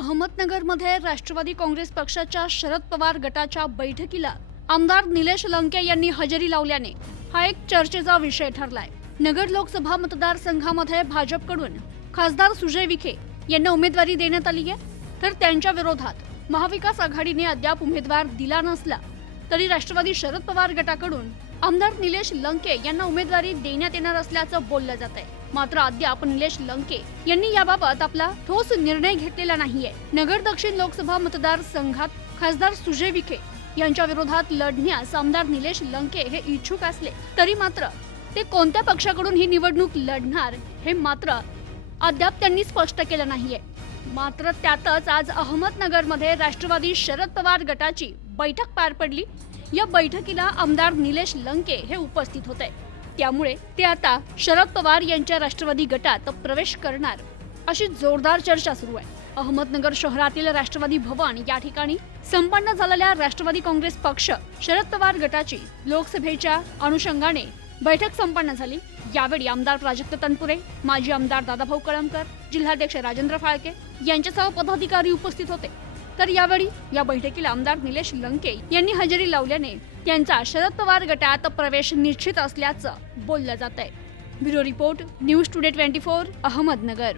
अहमदनगरमध्ये राष्ट्रवादी काँग्रेस पक्षाच्या शरद पवार गटाच्या बैठकीला आमदार निलेश लंके यांनी हजेरी लावल्याने हा एक चर्चेचा विषय ठरलाय. नगर लोकसभा मतदारसंघामध्ये भाजपकडून खासदार सुजय विखे यांना उमेदवारी देण्यात आली आहे. तर त्यांच्या विरोधात महाविकास आघाडीने अद्याप उमेदवार दिला नसला तरी राष्ट्रवादी शरद पवार गटाकडून आमदार निलेश लंके यांना उमेदवारी देण्यात येणार असल्याचं बोललं जात आहे मात्र अद्याप निलेश लंके यांनी याबाबत आपला ठोस निर्णय घेतलेला नाहीये. नगर दक्षिण लोकसभा मतदारसंघात खासदार सुजय विखे यांच्या विरोधात लढण्यास आमदार निलेश लंके हे इच्छुक असले तरी मात्र ते कोणत्या पक्षाकडून ही निवडणूक लढणार हे मात्र अद्याप त्यांनी स्पष्ट केलं नाहीये. मात्र त्यातच आज अहमदनगरमध्ये राष्ट्रवादी शरद पवार गटाची बैठक पार पडली. या बैठकीला आमदार निलेश लंके हे उपस्थित होते. त्यामुळे ते आता शरद पवार यांच्या राष्ट्रवादी गटात प्रवेश करणार अशी जोरदार चर्चा सुरू आहे. अहमदनगर शहरातील राष्ट्रवादी भवन या ठिकाणी संपन्न झालेल्या राष्ट्रवादी काँग्रेस पक्ष शरद पवार गटाची लोकसभेच्या अनुषंगाने बैठक संपन्न झाली. यावेळी आमदार प्राजक्त तनपुरे माजी आमदार दादाभाऊ कळमकर जिल्हाध्यक्ष राजेंद्र फाळके यांच्यासह पदाधिकारी उपस्थित होते. तर यावेळी या बैठकीला आमदार निलेश लंके यांनी हजेरी लावल्याने त्यांचा शरद पवार गटात प्रवेश निश्चित असल्याचं बोललं जात आहे bureau report news today twenty four Ahmednagar.